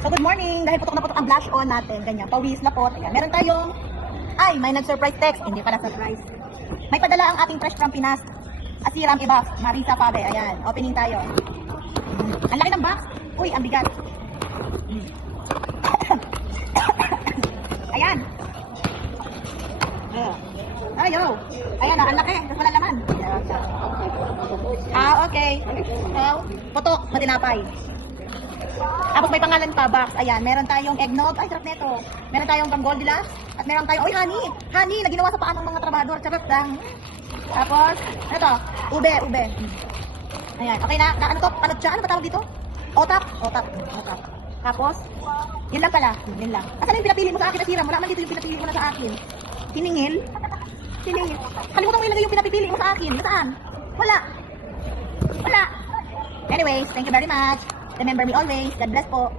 So good morning, dahil putok na putok ang blush on natin, ganyan, pawis na po. Ayan, meron tayong, ay, may nag-surprise text, hindi pala surprise. May padala ang ating fresh from Pinas, Asiram Iba, Marisa Pabe, ayan, opening tayo. Ang laki ng box, uy, ang bigat. Ayan. Ayo, ayan na, ang laki, tapos wala laman. Okay. So, putok, matinapay. Tapos may pangalan pa, box. Ayan, meron tayong eggnog. Ay, sarap nito. Meron tayong pang Goldilocks. At meron tayong, oy, honey. Honey, na ginawa sa paanong mga trabador. Charot lang. Tapos, ano to? Ube. Ayan, okay na. Ano to? Panotcha? Ano ba tawag dito? Otap. Tapos, yun lang pala. Yun lang. Asan yung pinapili mo sa akin, Asiram? Wala man dito yung pinapili mo na sa akin. Hiningil. Kalimutan mo ilagay yung pinapipili mo sa akin. Saan? Wala. Anyways, thank you very much. Remember me always. God bless po.